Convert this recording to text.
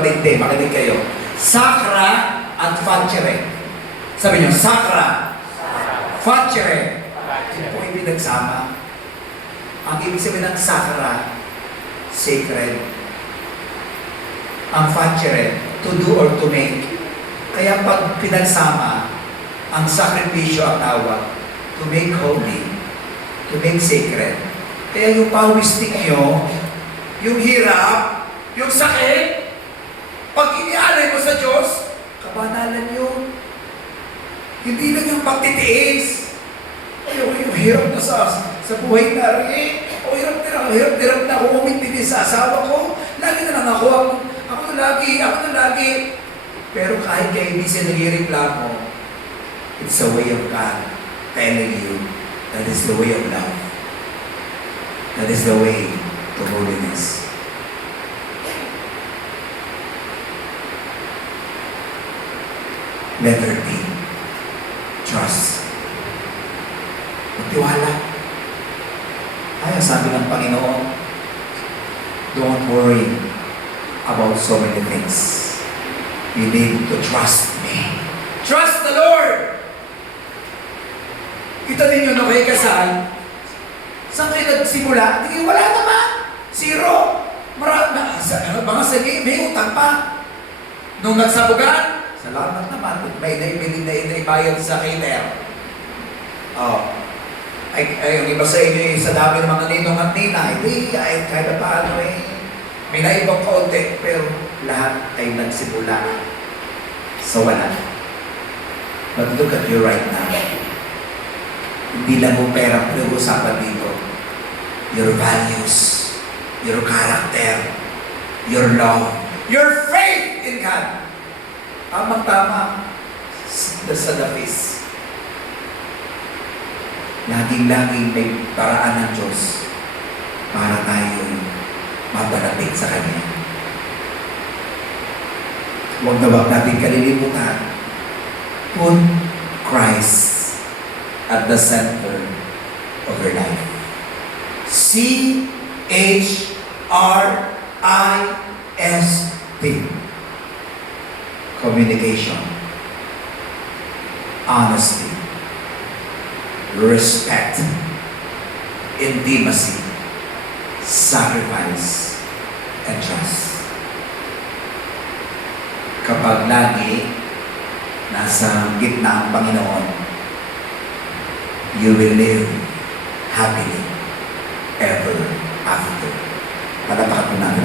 Hindi, makinig kayo. Sacra at facere. Sabi niyo, sacra, facere. Ito po yung pinagsama. Ang ibig sabihin ng sacra, sacred. Ang facere, to do or to make. Kaya pag pinagsama, ang sakripisyo ang tawag, to make holy, to make sacred. Kaya yung pawis ninyo, yung hirap, yung sakit, pag inialay mo sa Diyos, kabanalan yun. Hindi lang yung pagtitiis. Yung hirap na sa buhay na rin. O hirap na ako umintindi sa asawa ko. Lagi na lang ako na lagi. Pero kahit kayo hindi siya nagreklamo, it's a way of God telling you that is the way of love. That is the way to holiness. Letter D. Trust. Magtiwala. Ay, ang sabi ng Panginoon, don't worry about so many things. You need to trust me. Trust the Lord! Kita ninyo, no, kayo kasal, saan kayo nagsimula? Hindi, wala naman. Zero. Mga sige, may utang pa. Nung nagsabugan, salamat naman. May naibayad sa cater. Yung iba sa inyo, sa dami ng mga ninong at nina, hindi, kahit paano may naibang kaunti, pero lahat ay nagsimula sa wala. But look at you right now. Hindi lang mo pera pinag-usapan dito. Your values, your character, your love, your faith in God. Tamang-tama sa dafis. Laging-laging may paraan ng Diyos para tayo mapalapit sa Kanya. Huwag na wag natin kalilimutan. Put Christ at the center of your life. C-H-R-I-S-T. Communication. Honesty. Respect. Intimacy. Sacrifice. And trust. Kapag lagi nasa gitna ang Panginoon, you will live happily ever after. Palapakan po natin.